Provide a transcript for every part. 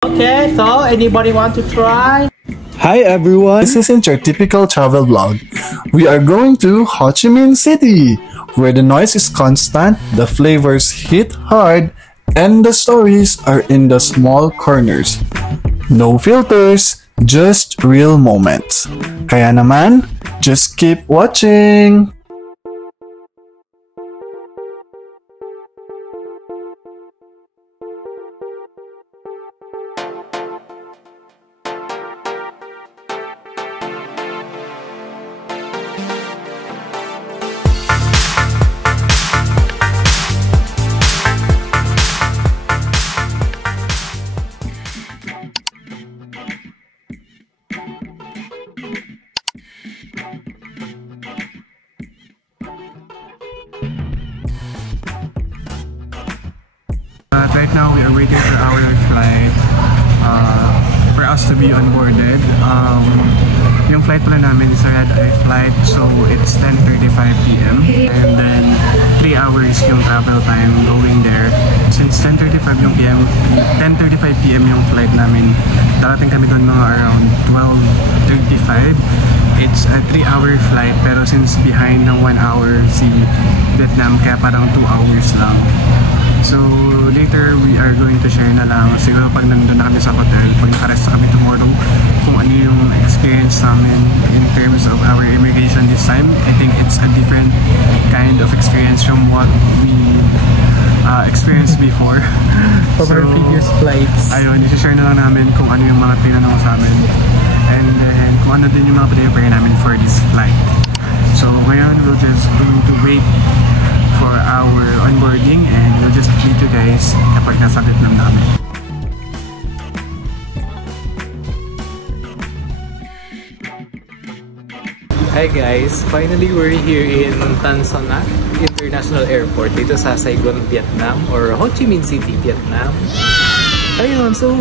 Okay, so anybody want to try? Hi everyone, this isn't your typical travel vlog. We are going to Ho Chi Minh City, where the noise is constant, the flavors hit hard, and the stories are in the small corners. No filters, just real moments. Kaya naman, just keep watching! Right now we are waiting for our flight for us to be onboarded. Yung flight pala namin is a red-eye flight, so it's 10:35 p.m. and then 3 hours yung travel time going there. Since 10:35 p.m. yung flight namin, darating kami doon mga around 12:35. It's a 3-hour flight, pero since behind ng 1 hour si Vietnam, kaya parang 2 hours lang. So later we are going to share na lang siguro pag nandun na kami sa hotel, pag nakarest kami tomorrow, kung ano yung experience namin in terms of our immigration this time. I think it's a different kind of experience from what we experienced before. From our previous flights. Ayun, i-share na lang namin kung ano yung mga tinanong sa amin, and then kung ano din yung mga prepare namin for this flight. So ngayon we'll just going to wait for our onboarding, and we'll just meet you guys kapag nasa Vietnam na kami. Hi guys! Finally, we're here in Tan Son Nhat International Airport dito sa Saigon, Vietnam, or Ho Chi Minh City, Vietnam. Ayun, so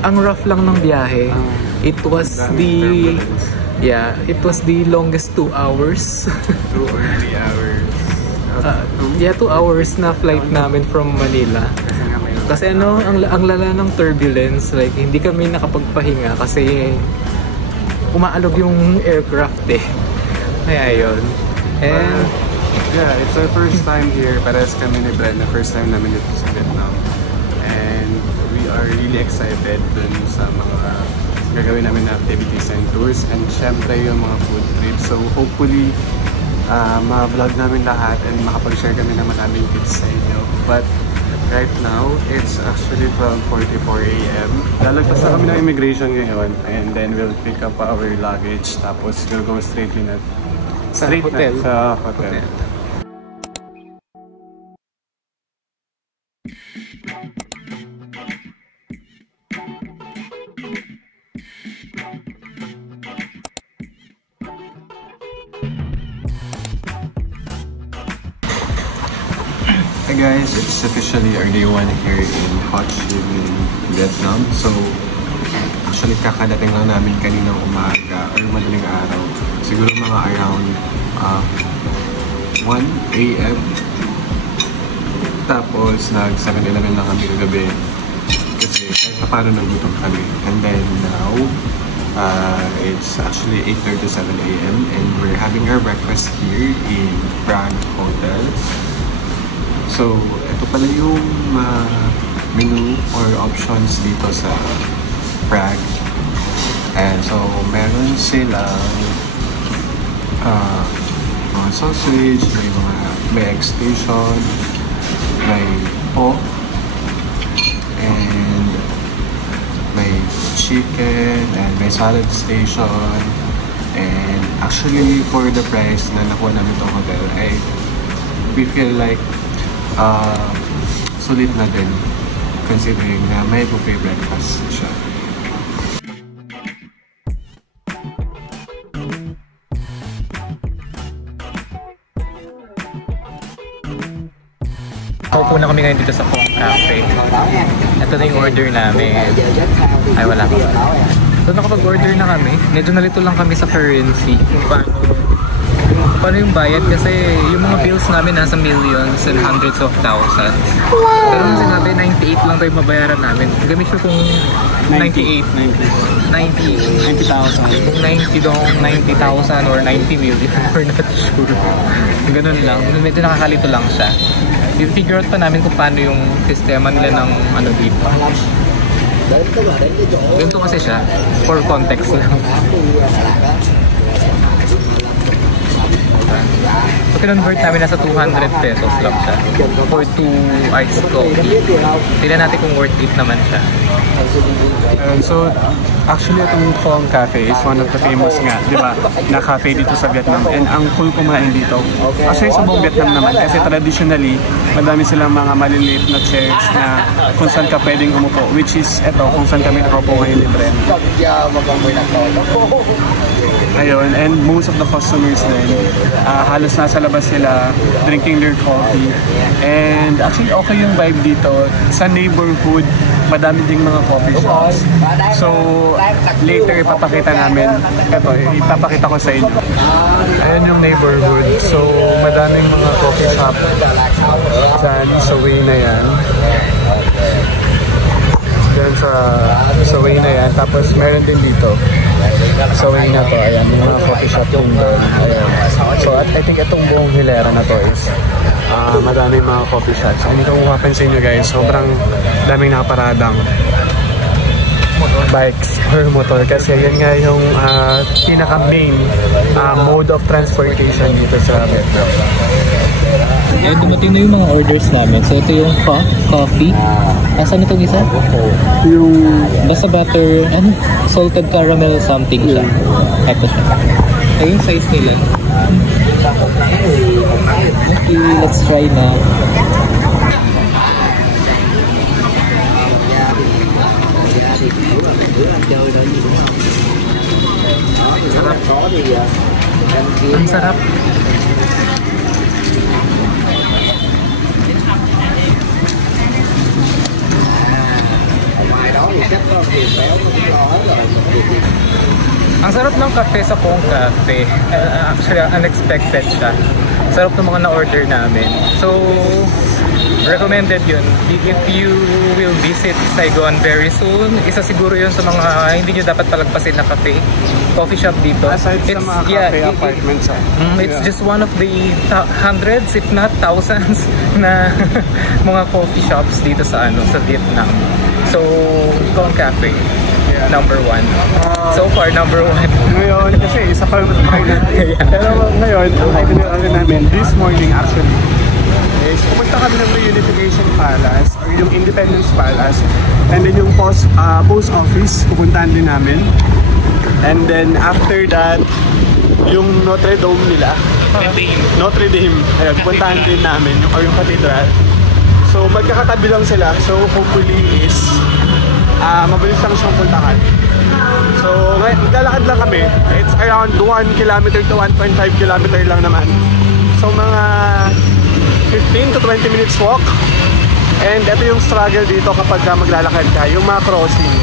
ang rough lang ng biyahe. It was it was the longest 2 hours. 2 or 3 hours. 2 hours na flight namin from Manila. Kasi ang lala ng turbulence, like hindi kami nakapagpahinga kasi umaalog yung aircraft eh. Kaya yun. And yeah, it's our first time here. Parehas kami ni Brent na first time namin dito sa Vietnam. And we are really excited dun sa mga gagawin namin na activities and tours, and syempre yung mga food trips. So hopefully ma-vlog namin lahat and makapag-share kami ng maraming tips sa inyo. But right now, it's actually 12:44 a.m. Lalagpas na kami ng immigration ngayon, and then we'll pick up our luggage, tapos we'll go straight sa hotel. Sa hotel. Hey guys, it's officially our day 1 here in Ho Chi Minh, Vietnam. So, actually kakadating lang namin kaninang umaga or madaling araw. Siguro mga around 1 a.m. Tapos nag-7-Eleven lang kami kagabi kasi kahit pa paano nagutom kami. And then now, it's actually 8:37 a.m. and we're having our breakfast here in Prague Hotel. So, ito pala yung menu or options dito sa Prague. And so, meron silang mga sausage, may egg station, may pork, and may chicken, and may salad station. And actually, for the price na nakuha namin itong hotel, we feel like sulit na din considering na may buffet breakfast siya. Paupo na kami ngayon dito sa Pong Cafe. Ito na yung order namin. Ay, wala pa. So nakapag-order na kami. Medyo nalito lang kami sa currency. Kung paano paano yung bayad kasi yung mga bills namin nasa millions and hundreds of thousands. Pero nung sinabi 98 lang tayo mabayaran namin. Gamit siya kung 98. 90,000. Kung 90 dong 90,000 or 90 million. We're not sure. Ganun lang. Medyo nakakalito lang siya. I-figure out pa namin kung paano yung sistema nila ng ano dito. Ganito kasi siya. For context lang. So, kinonvert namin nasa 200 pesos lang siya for 2 iced coffee. Tignan natin kung worth it naman siya. So, actually, itong Phong Cafe is one of the famous nga, di ba, na cafe dito sa Vietnam. And ang cool kumain dito, actually sa buong Vietnam naman, kasi traditionally, madami silang mga maliliit na chairs na kung saan ka pwedeng umupo, which is ito, kung saan kami nakaupo ngayon ni Bren. Ayun, and most of the customers din, halos nasa labas sila, drinking their coffee. And actually, okay yung vibe dito. Sa neighborhood, madami ding mga coffee shops. So, later ipapakita namin. Ito, ipapakita ko sa inyo. Ayan yung neighborhood. So, madaming mga coffee shop dyan sa way na yan. Dyan sa way na yan. Tapos, meron din dito. Sa way na to, ayan, yung mga coffee shop din doon. Ayan. So, I think itong buong hilera na to is madaming mga coffee shops. And kung mapapansin nyo guys, sobrang daming nakaparadang bikes or motor kasi yan nga yung pinaka main mode of transportation dito sa Vietnam. Ayan, dumating na yung mga orders namin. So ito yung coffee. Asan itong isa? Yung basta butter, salted caramel something siya. Ito siya. Ito yung size nila. Okay, let's try now. Sarap. Ang sarap. Ang sarap ng kape sa Phong Cafe. Actually, unexpected siya. Sarap ng mga na-order namin. So, recommended yun. If you will visit Saigon very soon, isa siguro yun sa mga hindi nyo dapat palagpasin na cafe. Coffee shop dito. Aside sa mga cafe apartments. It's just one of the hundreds, if not thousands, na mga coffee shops dito sa Vietnam. So, Phong Cafe. Number 1. So far, number 1. Ngayon, kasi isa pa yung matapay natin. Pero ngayon, ang itinerary namin this morning actually is pumunta kami ng Reunification Palace or yung Independence Palace, and then yung post office pupuntahan din namin, and then after that yung Notre Dame nila, Notre Dame, ayun, pupuntahan din namin or yung cathedral. So magkakatabi lang sila, so hopefully is mabilis lang siyang puntahan. So maglalakad lang kami. It's around 1 kilometer to 1.5 kilometer lang naman. So mga 15 to 20 minutes walk. And ito yung struggle dito kapag maglalakad ka, yung mga crossing.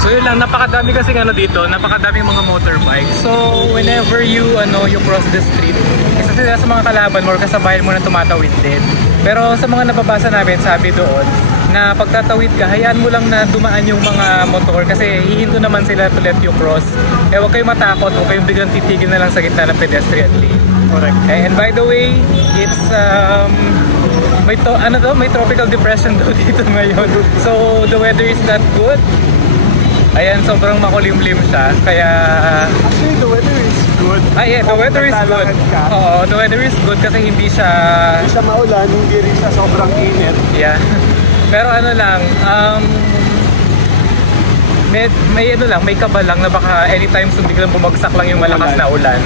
So yun lang, napakadami kasi dito, napakadaming mga motorbikes. So whenever you cross the street, isa sila sa mga kalaban mo or kasabayan mo na tumatawid din. Pero sa mga nababasa namin, sabi doon na pagtatawid ka, hayaan mo lang na dumaan yung mga motor kasi hihinto naman sila to let you cross. Huwag kayong matakot, huwag kayong biglang titigil na lang sa gitna ng pedestrian lane. Correct. And by the way, it's may tropical depression daw dito ngayon. So the weather is not good. Ayan, sobrang makulimlim siya. Kaya actually the weather is good. The weather is good. Oo, the weather is good kasi hindi siya maulan, hindi rin siya sobrang init. Yeah. Pero may kaba lang na baka anytime soon biglang bumagsak lang yung malakas na ulan.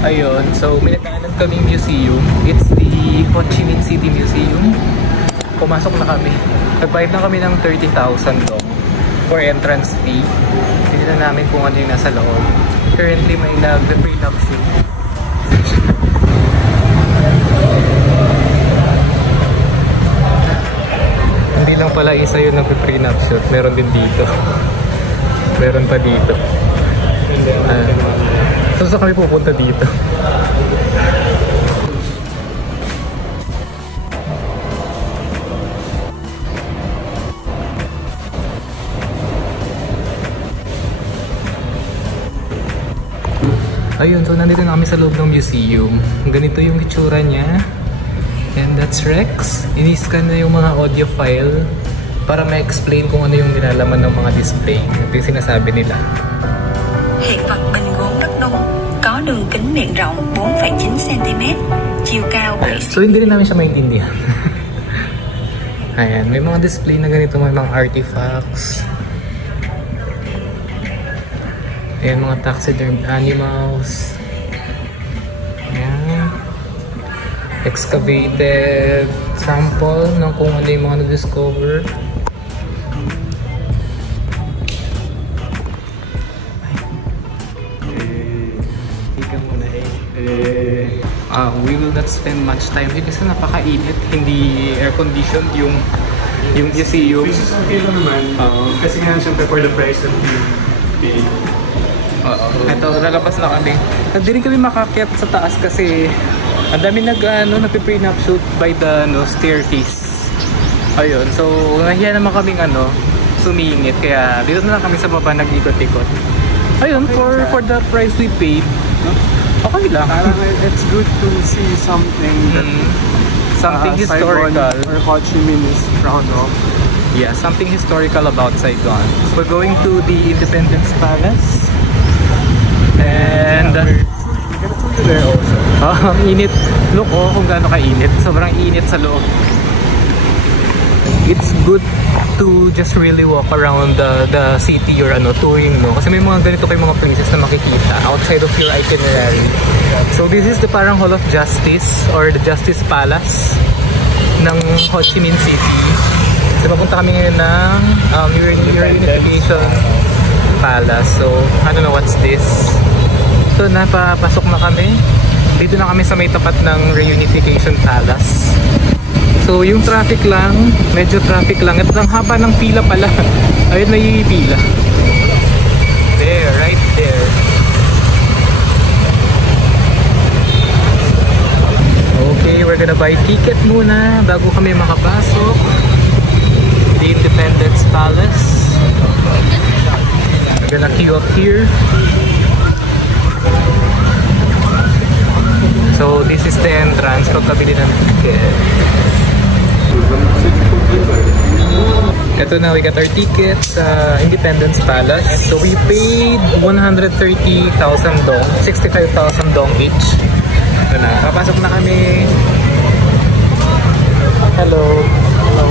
Ayun, so may nataanan kaming museum. It's the Ho Chi Minh City Museum. Pumasok na kami. Nagbayad na kami ng 30,000 dong for entrance fee. Tignan namin kung ano yung nasa loob. Currently may nag-pre-love shoot. Hindi lang pala pala isa yung nagpe-prenup shoot. Meron din dito. Meron pa dito. So saan kami pupunta dito? Ayun, so nandito na kami sa loob ng museum. Ganito yung itsura niya. And that's Rex. Ini-scan na yung mga audio file para ma-explain kung ano yung nilalaman ng mga display. Ito yung sinasabi nila. Hiện vật bình gốm đất nung có đường kính miệng rộng 4,9 cm, chiều cao 7 cm. So hindi rin namin siya maintindihan. Ayan, may mga display na ganito, may mga artifacts. Ayan, mga taxidermed animals. Ayan. Excavated sample ng kung ano yung mga na-discover. We will not spend much time here kasi napakainit, hindi air-conditioned yung museum. Which is okay lang naman. Kasi nga siyempre for the price that you pay. Ito, lalabas na kami. Hindi rin kami makakyat sa taas kasi ang dami nagpe-prenup shoot by the staircase. Ayun, so nahiya naman kaming sumingit kaya dito na lang kami sa baba nag-ikot-ikot. Ayun, for the price we paid, okay lang. It's good to see something that something historical or Ho Chi Minh is proud of. Yeah, something historical about Saigon. So we're going to the Independence Palace. And There also. ang init. Look kung gaano kainit. Sobrang init sa loob. It's good to just really walk around the city or touring mo. Kasi may mga ganito kayong mga places na makikita outside of your itinerary. So this is the parang Hall of Justice or the Justice Palace ng Ho Chi Minh City. So papunta kami ngayon ng Reunification Palace. So I don't know what's this. So napapasok na kami. Dito na kami sa may tapat ng Reunification Palace. So yung traffic lang, medyo traffic lang. At ang haba ng pila pala. Ayun na yung pila. There, right there. Okay, we're gonna buy ticket muna bago kami makapasok. The Independence Palace. We're gonna queue up here. So this is the entrance. Pagkabili ng ticket. Ito na, we got our tickets sa Independence Palace. So we paid 130,000 dong, 65,000 dong each. Ito na, papasok na kami. Hello. Hello.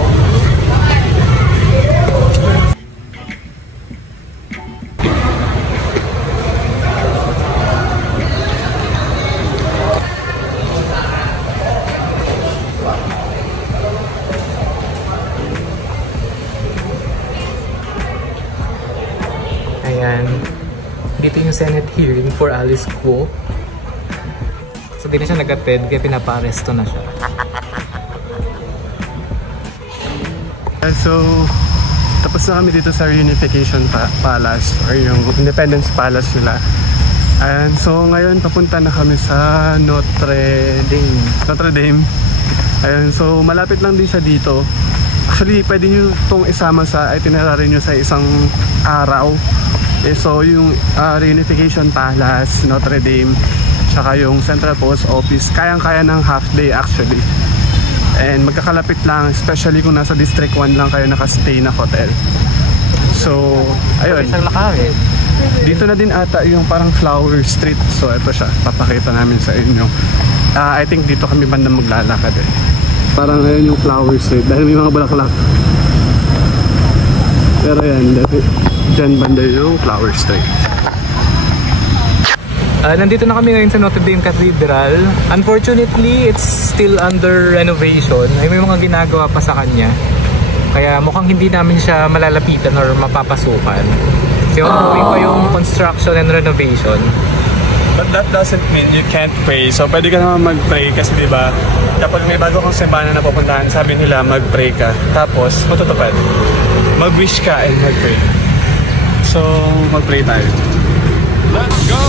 Ayan, dito yung Senate hearing for Alice Guo. So di na siya nag-attend kaya pinaparesto na siya. So tapos na kami dito sa Reunification Palace or yung Independence Palace nila. And so ngayon papunta na kami sa Notre Dame. Ayan, so malapit lang din siya dito. Actually pwede nyo itong isama sa itinerary nyo sa isang araw. So yung Reunification Palace, Notre Dame, tsaka yung Central Post Office, kayang-kaya ng half day actually. And magkakalapit lang, especially kung nasa District 1 lang kayo nakastay na hotel. So, ayun. Dito na din ata yung parang Flower Street. So ito siya, papakita namin sa inyo. I think dito kami banda maglalakad eh. Parang ayun yung Flower Street dahil may mga bulaklak. Pero yan, dyan banda yung Flower Street. Nandito na kami ngayon sa Notre Dame Cathedral. Unfortunately, it's still under renovation. May mga ginagawa pa sa kanya. Kaya mukhang hindi namin siya malalapitan or mapapasukan. Kasi ongoing pa yung construction and renovation. But that doesn't mean you can't pray. So pwede ka naman mag-pray kasi diba, kapag may bago kang simbahan na napupuntahan, sabi nila mag-pray ka. Tapos matutupad. Mag-wish ka and mag-pray. So mag-pray tayo. Let's go!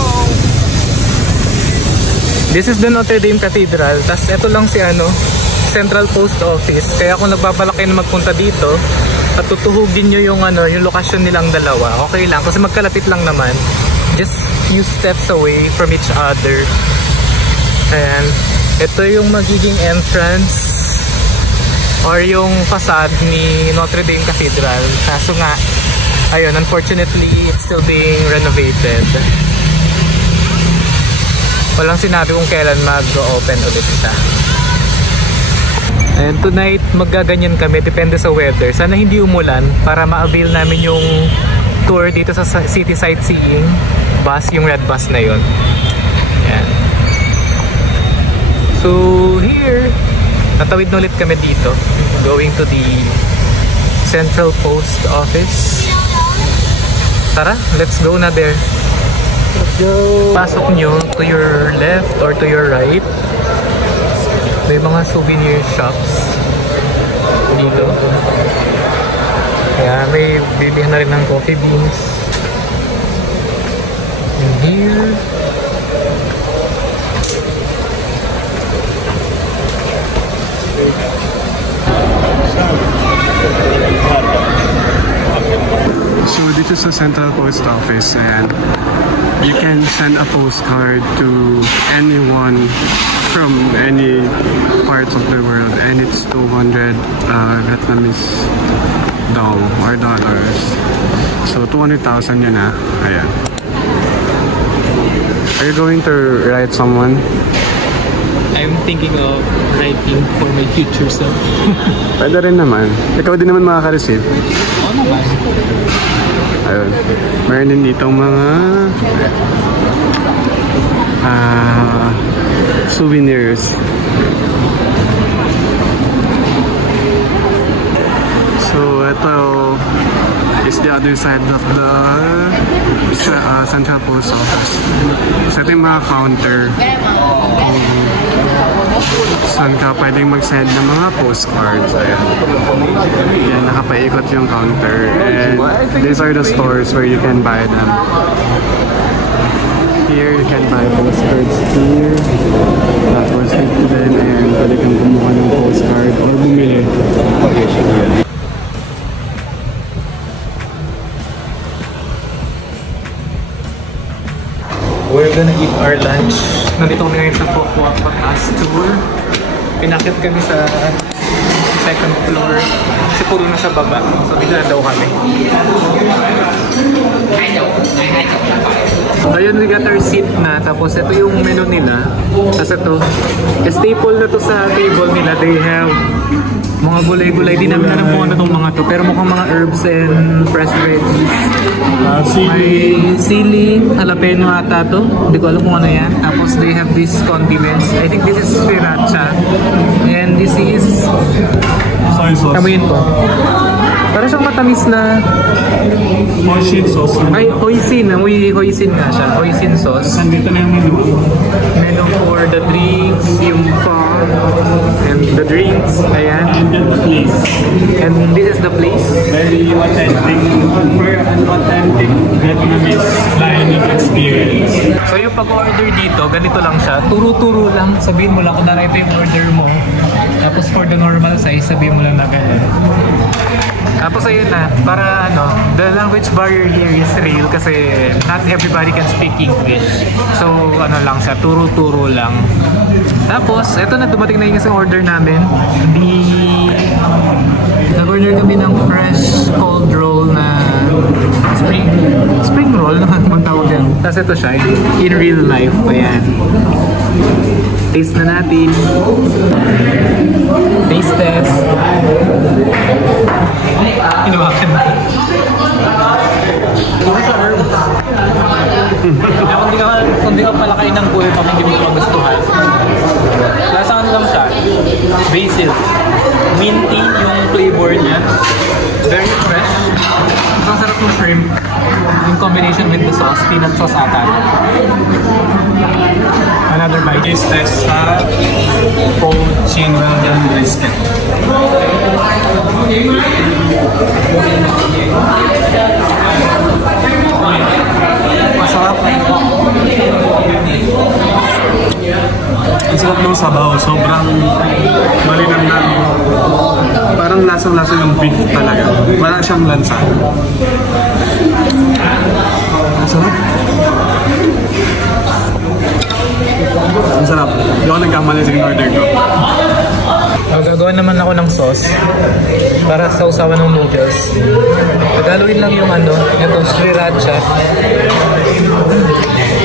This is the Notre Dame Cathedral. Tas ito lang si Central Post Office. Kaya kung nagbabalak kayo na magpunta dito at tutuhugin nyo yung yung lokasyon nilang dalawa, okay lang kasi magkalapit lang naman. Just few steps away from each other. And ito yung magiging entrance or yung facade ni Notre Dame Cathedral. Kaso nga, ayun, unfortunately, it's still being renovated. Walang sinabi kung kailan mag-open ulit siya. And tonight, maggaganyan kami. Depende sa weather. Sana hindi umulan para ma-avail namin yung tour dito sa city sightseeing bus, yung red bus na yun. Yan. So, here, tatawid na ulit kami dito. Going to the Central Post Office. Tara, let's go na there. Let's go. Pasok nyo to your left or to your right. May mga souvenir shops dito. Kaya may bilihan na rin ng coffee beans. And here, So dito sa Central Post Office, and you can send a postcard to anyone from any parts of the world, and it's 200 Vietnamese dong or dollars. So 200,000 yun na. Ayan. Are you going to write someone? I'm thinking of writing for my future self. Pwede rin naman. Ikaw din naman makaka-receive. Oo naman. Ayun. Meron din dito mga souvenirs. So ito is the other side of the Central Post Office. So ito yung mga counter kung saan ka pwedeng mag-send ng mga postcards. Ayan. Yan, nakapaikot yung counter. And these are the stores where you can buy them. Here, you can buy postcards here. Tapos dito din, and pwede kang kumuha ng postcard or bumili. We're gonna eat our lunch. Nandito kami ngayon sa Pho Quoc Batas Tour. Pinakit kami sa second floor kasi puro na sa baba. So dito na daw kami. Ayun, we got our seat na. Tapos ito yung menu nila. Tapos ito, staple na to sa table nila. They have mga gulay-gulay. Di namin alam kung ano itong mga to. Pero mukhang mga herbs and fresh veggies. May sili, jalapeno ata to. Hindi ko alam kung ano yan. Tapos they have these condiments. I think this is sriracha. And this is soy sauce. Kamuyin ko. Para siyang matamis na Hoisin sauce. ay, hoisin. Amoy hoisin nga siya. Hoisin sauce. Nandito na yung menu. Menu for the drinks, yung pho, and the drinks. Ayan. And then the place. And this is the place. Very authentic. For an authentic Vietnamese dining experience. So yung pag-order dito, ganito lang siya. Turo-turo lang. Sabihin mo lang kung na ito yung order mo. Tapos for the normal size, sabihin mo lang na ganyan. Tapos ayun na, para the language barrier here is real kasi not everybody can speak English. So lang siya, turo-turo lang. Tapos, eto na, dumating na yung isang order namin. Nag-order kami ng fresh cold roll na spring roll naman kung tawag yan. Tapos ito siya, in real life. Ayan. Taste na natin. Taste test. Hinawakan na. Kung di ka pala kain ng buhay pag hindi mo ito magustuhan. Lasa ano lang siya. Basil. Minty yung flavor niya. Very fresh. Ang sarap ng shrimp. Yung combination with the sauce, peanut sauce ata. Another bite is sa poached well-done brisket. Masarap. Ang sarap ng sabaw. Sobrang malinamnam. Parang lasang-lasa yung beef talaga. Wala siyang lansa. Ang sarap. Ang sarap. Hindi ako nagkamali sa in-order ko. Magagawa naman ako ng sauce para sa usawan ng noodles. Paghaluin lang yung ano, itong sriracha.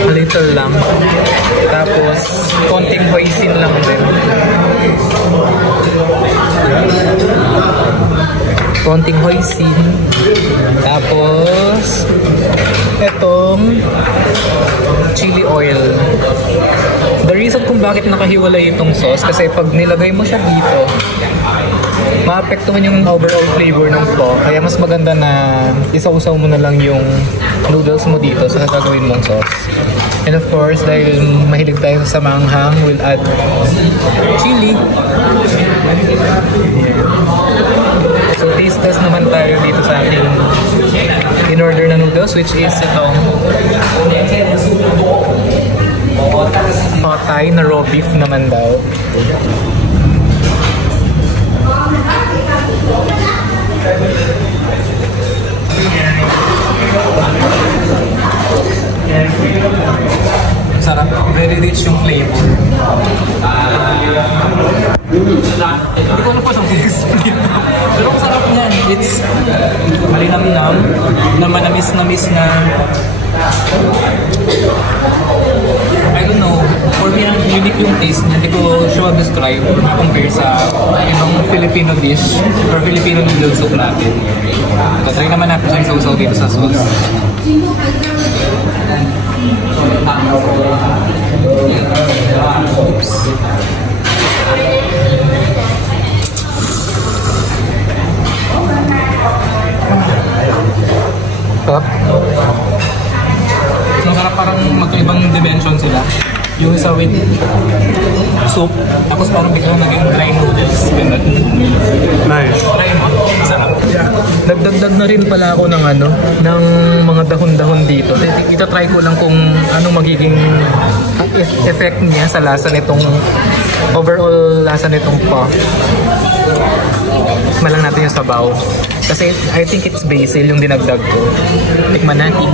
A little lang. Tapos, konting hoisin lang din. Konting hoisin. Tapos, itong chili oil. The reason kung bakit nakahiwalay itong sauce kasi pag nilagay mo siya dito, maapektuhan yung overall flavor ng pho. Kaya mas maganda na isausaw mo na lang yung noodles mo dito sa gagawin mong sauce. And of course, dahil mahilig tayo sa manghang, we'll add chili. So taste test naman tayo dito sa ating in-order na noodles, which is itong pho thai na raw beef naman daw. Sarap, very rich yung flavor. Hindi ko alam po itong display. Pero ang sarap niyan. It's malinamnam na manamis-namis na I don't know. For me, ang unique yung taste niya. Hindi ko sure describe or compare sa ibang Filipino dish or Filipino noodle soup natin. So, try naman natin siya sausaw dito sa sauce. Oops. Sarap. Masarap, parang magkaibang dimension sila. Yung isa with soup, tapos parang biglang naging dry noodles. Ganun. Nice. Try mo. Masarap. Yeah. Nagdagdag na rin pala ako ng ano, ng mga dahon-dahon dito. Ita-try ko lang kung ano magiging effect niya sa lasa nitong overall lasa nitong pho. Tikman lang natin yung sabaw. Kasi I think it's basil yung dinagdag ko. Tikman natin.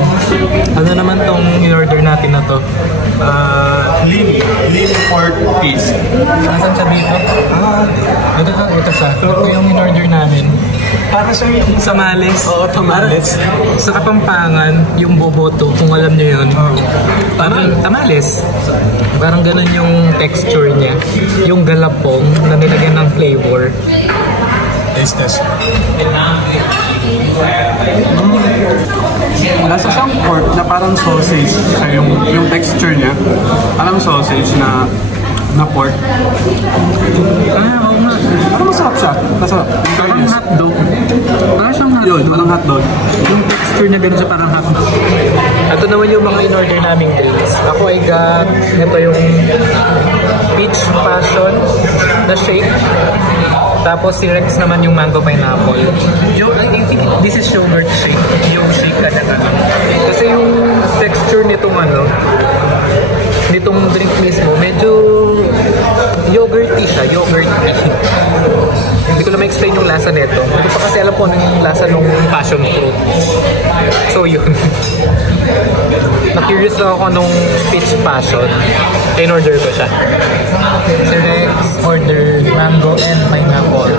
Ano naman tong in-order natin na to? Lean pork piece. Nasaan siya dito? Ito siya. Ito yung in-order namin. Para sa Tamales. Oo, tamales. Sa Kapampangan, yung boboto, kung alam nyo yun. Parang tamales. Parang ganun yung texture niya. Yung galapong na nilagyan ng flavor. Taste test. Lasa siyang pork na parang sausage. Yung texture niya. Parang sausage na pork. Parang masarap siya. Masarap. Parang hotdog. Parang siyang hotdog. Yun, parang hotdog. Yung texture niya ganun siya parang hotdog. Ito naman yung mga in-order naming drinks. Ako ay got, ito yung peach passion na shake. Tapos si Rex naman yung mango pineapple. I think this is yogurt shake. Yung shake ka na lang. Kasi yung texture nitong ano, nitong drink mismo, medyo yogurty siya. Yogurty. Hindi ko na ma-explain yung lasa nito. Hindi pa kasi alam ko anong lasa ng passion fruit. So yun. Na-curious lang ako nung peach passion. In-order ko siya. Si Rex ordered mango and pineapple.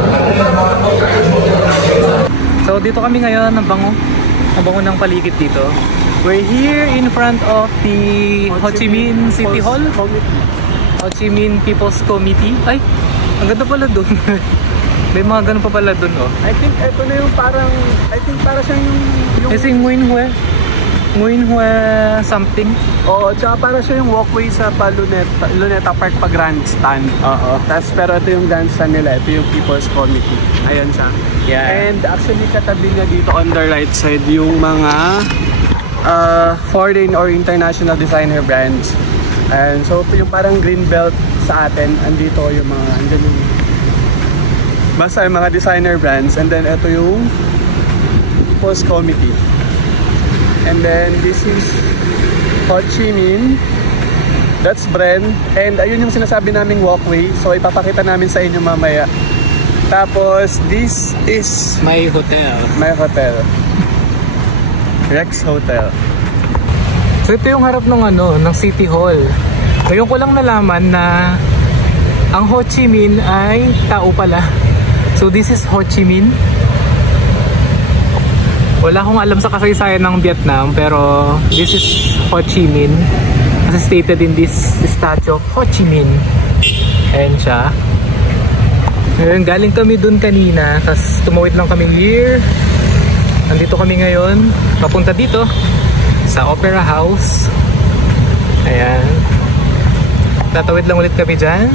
So dito kami ngayon, nabango ng paligid dito. We're here in front of the Ho Chi Minh City Hall. Ho Chi Minh People's Committee. Ay, ang ganda pala dun. May mga ganun pa pala dun, oh. I think ito na yung parang, para siyang yung Kasi Nguyen Hue something. Oo, tsaka para siya yung walkway sa Luneta Park pa grandstand. Oo. Tapos pero ito yung grandstand nila, ito yung People's Committee. Ayan siya. Yeah. And actually katabi nga dito on the right side yung mga foreign or international designer brands. And so yung parang green belt sa atin, andito yung mga, andyan yung basta yung mga designer brands. And then ito yung People's Committee. And then this is Ho Chi Minh. That's Bren. And ayun yung sinasabi naming walkway. So ipapakita namin sa inyo mamaya. Tapos this is My hotel. my hotel. Rex Hotel. So ito yung harap ng ng City Hall. Ngayon ko lang nalaman na ang Ho Chi Minh ay tao pala. So this is Ho Chi Minh. Wala akong alam sa kasaysayan ng Vietnam, pero this is Ho Chi Minh. As stated in this statue of Ho Chi Minh. Ayan siya. Ngayon, galing kami dun kanina, tapos tumawid lang kami here. Nandito kami ngayon, papunta dito sa Opera House. Ayan. Tatawid lang ulit kami dyan.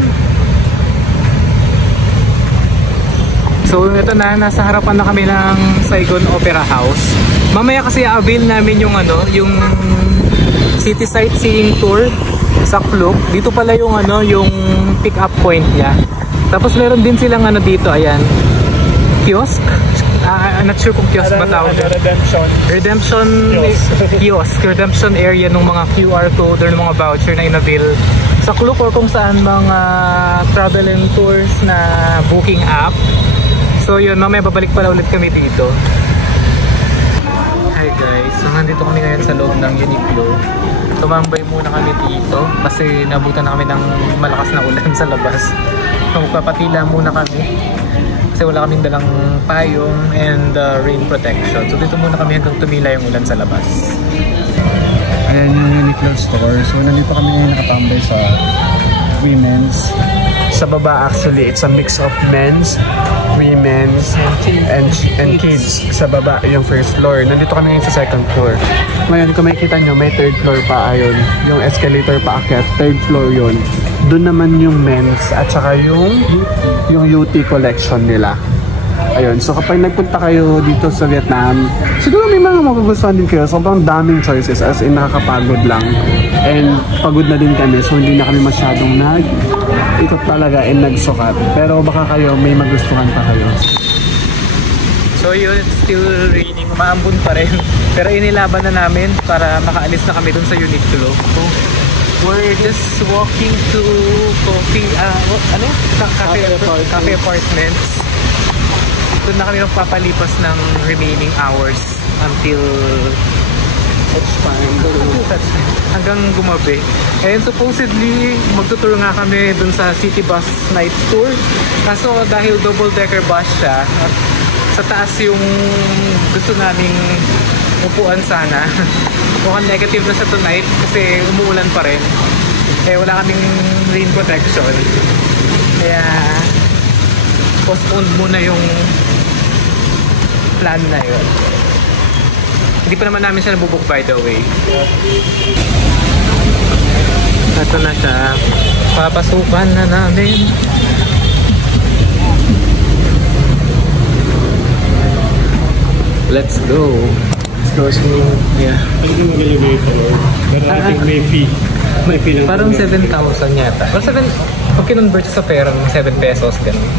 So ito na, nasa harapan na kami ng Saigon Opera House. Mamaya kasi avail namin yung yung city sightseeing tour sa Kluk. Dito pala yung yung pick up point niya. Tapos meron din silang dito, ayan, kiosk. I'm not sure kung kiosk ba tawag. Redemption kiosk, redemption area ng mga QR code or ng mga voucher na inabil sa Kluk or kung saan mga travel and tours na booking app. So yun, mamaya babalik pala ulit kami dito. Hi guys, so nandito kami ngayon sa loob ng Uniqlo. Tumambay muna kami dito kasi nabutan na kami ng malakas na ulan sa labas. So magpapatila muna kami kasi wala kaming dalang payong and rain protection. So dito muna kami hanggang tumila yung ulan sa labas. Ayan yung Uniqlo store. So nandito kami ngayon nakatambay sa women's. Sa baba actually, it's a mix of men's, women's, and kids. Sa baba yung first floor. Nandito kami ngayon sa second floor. Ngayon kung makikita nyo, may third floor pa ayun. Yung escalator pa akyat, third floor yun. Doon naman yung men's at saka yung UT collection nila. Ayun, so kapag nagpunta kayo dito sa Vietnam, siguro may mga magugustuhan din kayo. Sobrang daming choices, as in nakakapagod lang. And pagod na din kami, so hindi na kami masyadong ikot talaga and nagsukat. Pero baka kayo, may magustuhan pa kayo. So yun, it's still raining, umaambon pa rin. Pero inilaban na namin para makaalis na kami dun sa Uniqlo. So, we're just walking to cafe apartments. Doon na kami magpapalipas ng remaining hours until hanggang gumabi. And supposedly magtutour nga kami dun sa city bus night tour. Kaso dahil double decker bus siya, sa taas yung gusto naming upuan sana. Mukhang negative na siya tonight kasi umuulan pa rin. Eh wala kaming rain protection. Kaya postponed muna yung plan na yun. Hindi pa naman namin siya nabubook by the way. Ito na siya. Papasukan na namin. Let's go. Let's go. Yeah. Hindi mag-elevator. Pero I think may fee. May fee lang. Parang 7,000 yata. Or 7, pag kinonvert sa pera, 7 pesos ganun.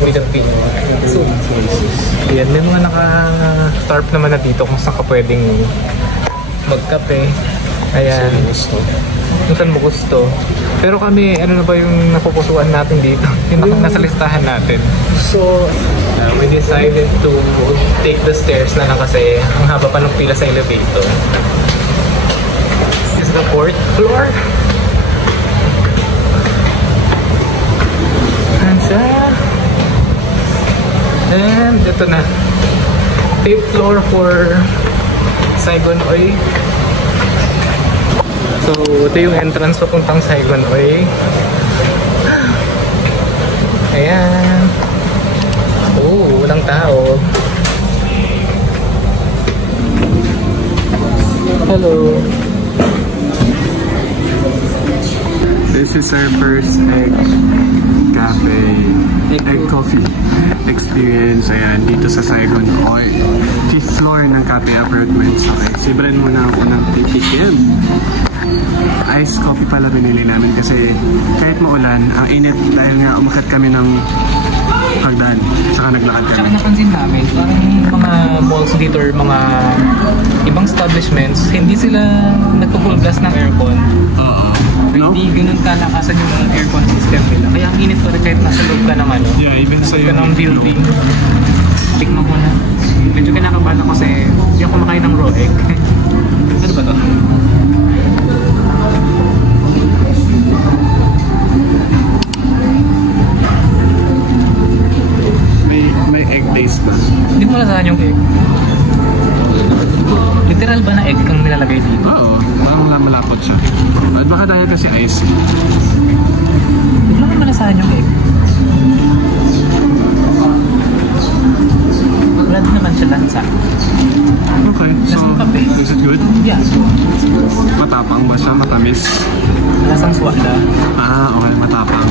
Philippine. So, yan, may mga naka-tarp naman na dito kung saan ka pwedeng magkape. Ayan. Kung saan mo gusto. Pero kami, ano na ba yung napupusuan natin dito? Yung nasa listahan natin. So, we decided to take the stairs na lang kasi ang haba pa ng pila sa elevator. This is the 4th floor. And and ito na, 5th floor for Saigon Oy. So ito yung entrance papuntang Saigon Oy. Ayan. Oh, walang tao. Hello. This is our first egg cafe. egg coffee experience. Ayan, dito sa Saigon Oil. 5th floor ng Cafe Apartments. Okay, sibaran muna ako ng tikikim. Iced coffee pala pinili namin kasi kahit maulan, ang init dahil nga umakyat kami ng hagdan. Saka naglakad kami. Tsaka napansin namin, parang mga malls dito or mga ibang establishments, hindi sila nagpo-full blast ng aircon. Oo. No? Hindi ganun kalakasan yung mga aircon system nila. Kaya ang init pa rin kahit nasa loob ka ng ano. Yeah, even sa ka ng building. Tikman ko na. Medyo kinakabahan ako kasi hindi ako kumakain ng raw egg. Ano ba to? May egg taste ba? Hindi mo malasahan yung egg. Literal ba na egg kang nilalagay dito? Oo, parang malapot siya. At baka dahil kasi ice. Hindi mo malasahan yung egg. Wala din naman siya lansa. Okay, so Lasang kape. is it good? Yeah. Matapang ba siya? Matamis? Lasang swada. Okay, matapang.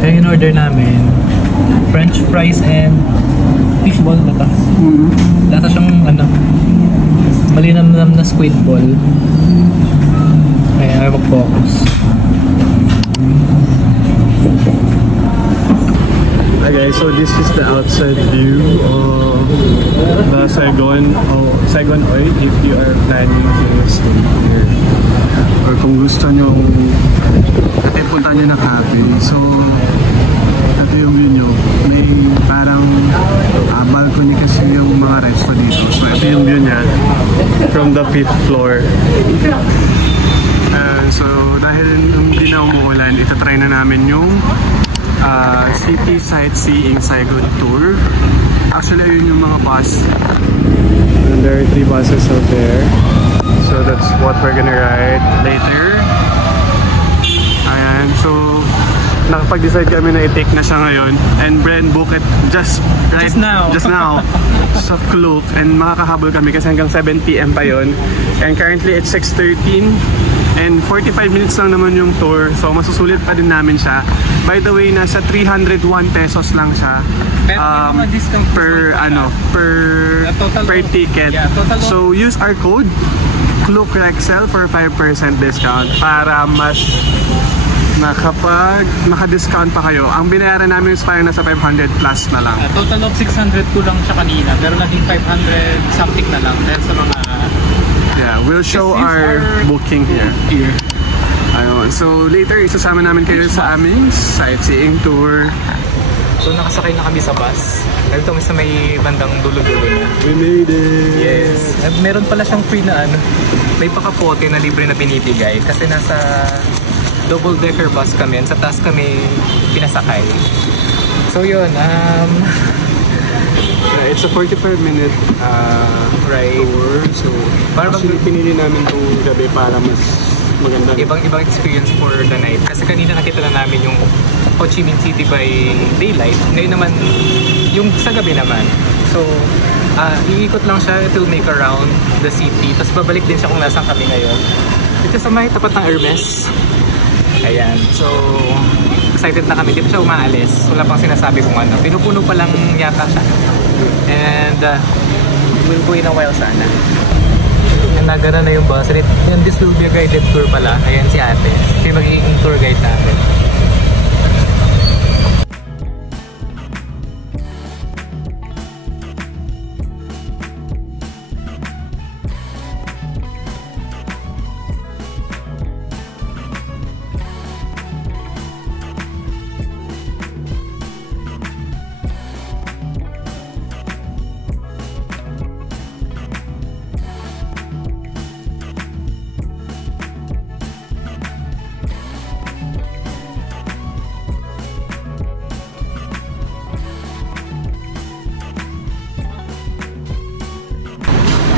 Kaya in-order namin French fries and fishball ba ito? Lata siyang ano, malinamnam na squid ball. Kaya mag-focus. Hi guys, so this is the outside view of the Saigon Oil if you are planning to stay here. Or kung gusto nyo punta nyo na cafe. So, ito yung view nyo. May parang balcony kasi yung mga resto dito. So, ito yung view niya from the 5th floor. So, dahil hindi na umuulan, itatry na namin yung city sightseeing Saigon tour. Actually, ayun yung mga bus. And there are 3 buses out there. So that's what we're gonna ride later. Ayan, so nakapag-decide kami na i-take na siya ngayon. And Bren booked it just now sa Klook. And makakahabol kami kasi hanggang 7 PM pa yon. And currently it's 6:13. And 45 minutes lang naman yung tour. So masusulit pa din namin siya. By the way, nasa 301 pesos lang siya. Per ticket. Yeah, so use our code Klook Rexel for 5% discount para mas maka-discount pa kayo. Ang binayaran namin is parang nasa 500 plus na lang. Total of 602 lang siya kanina, pero naging 500 something na lang dahil sa mga we'll show our booking here. Ayun. So later isasama namin kayo sa aming sightseeing tour. So nakasakay na kami sa bus. Dahil ito sa may bandang dulo-dulo na. We made it! Yes. At meron pala siyang free na may pakapote na libre na binibigay kasi nasa double-decker bus kami. Sa taas kami pinasakay. So yun, it's a 45-minute ride tour. So actually pinili namin itong gabi para mas maganda. Ibang experience for the night. Kasi kanina nakita lang namin yung Ho Chi Minh City by daylight. Ngayon naman, yung sa gabi naman. So, iikot lang siya. It will make around the city. Tapos babalik din siya kung nasan kami ngayon. Ito sa may tapat ng Hermes. Ayan. So, excited na kami. Di pa siya umaalis. Wala pang sinasabi kung ano. Pinupuno pa lang yata siya. And, we'll go in a while sana. Nagana na yung bus. And this will be a guided tour pala. Ayan si ate. Siya magiging tour guide natin.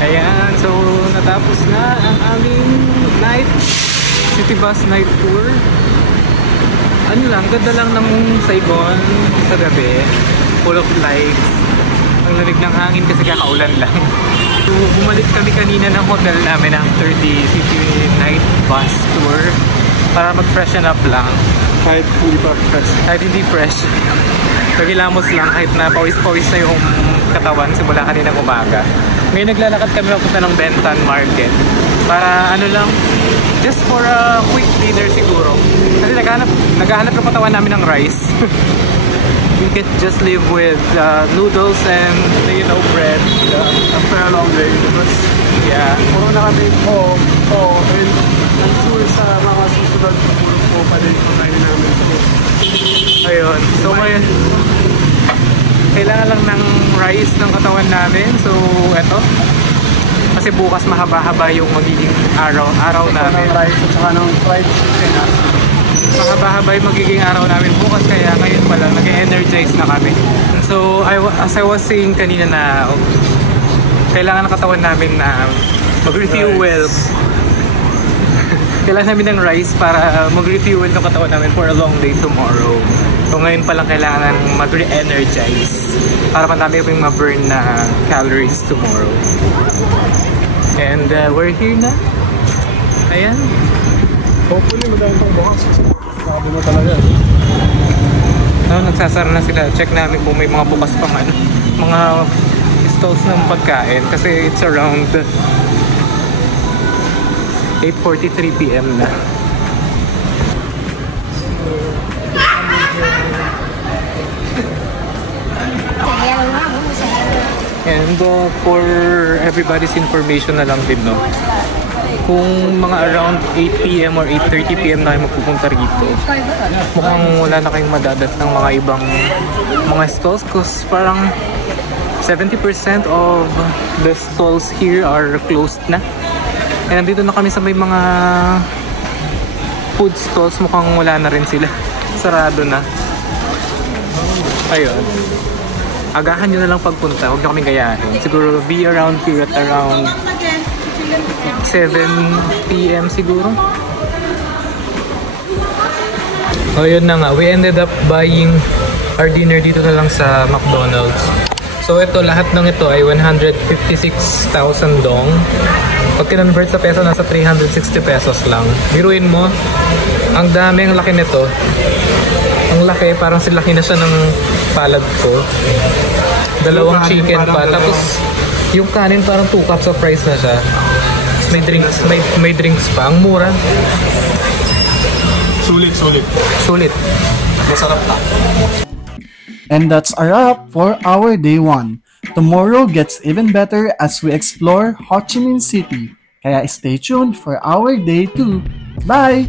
Ayan, so natapos na ang aming city bus night tour. Ano lang, ganda lang ng Saigon sa gabi. Full of lights. Ang lamig ng hangin kasi kakaulan lang. So, bumalik kami kanina ng hotel namin after the city night bus tour para mag-freshen up lang. Kahit hindi pa fresh. Kahit hindi fresh. Nagilamos lang kahit na pawis-pawis na yung katawan simula kaninang umaga. Ngayon naglalakad kami papunta ng Bentan Market para ano lang, just for a quick dinner siguro. Kasi naghahanap yung katawan namin ng rice. We can just live with noodles and, you know, bread. After a long day, because Yeah. puro na kami and I'm sure sa mga susunod puro po pa din po tayo namin. Ayun. So ngayon, kailangan lang ng rice ng katawan namin. So eto. Kasi bukas mahaba-haba yung magiging araw namin. Ng rice at saka ng fried chicken. Mahaba-haba yung magiging araw namin bukas, kaya ngayon pa lang nag-energize na kami. So as I was saying kanina na kailangan ng katawan namin na mag-refuel. Kailangan namin ng rice para mag-refuel ng katawan namin for a long day tomorrow. So ngayon pa lang kailangan mag-re-energize para madami yung ma-burn na calories tomorrow. And we're here na. Ayan. Hopefully madami pang bukas. Sabi mo talaga. Nagsasara na sila. Check namin kung may mga bukas pang mga stalls ng pagkain kasi it's around 8:43 PM na. And for everybody's information na lang din, no? Kung mga around 8 PM or 8:30 PM na kayo magpupunta rito, mukhang wala na kayong madadat ng mga ibang mga stalls because parang 70% of the stalls here are closed na. And nandito na kami sa may mga food stalls, mukhang wala na rin sila. Sarado na. Ayun. Agahan nyo na lang pagpunta, huwag nyo kaming gayahin. Siguro be around here at around 7 PM siguro. Oh, yun na nga. We ended up buying our dinner dito na lang sa McDonald's. So ito, lahat ng ito ay 156,000 dong. Pag kinonvert sa peso, nasa 360 pesos lang. Biruin mo, ang dami, ang laki nito. Ang laki, parang silaki na siya ng palad ko. Dalawang chicken pa. Tapos yung kanin parang 2 cups of rice na siya. May drinks pa. Ang mura. Sulit. Masarap ta. And that's a wrap for our day 1. Tomorrow gets even better as we explore Ho Chi Minh City. Kaya stay tuned for our day 2. Bye!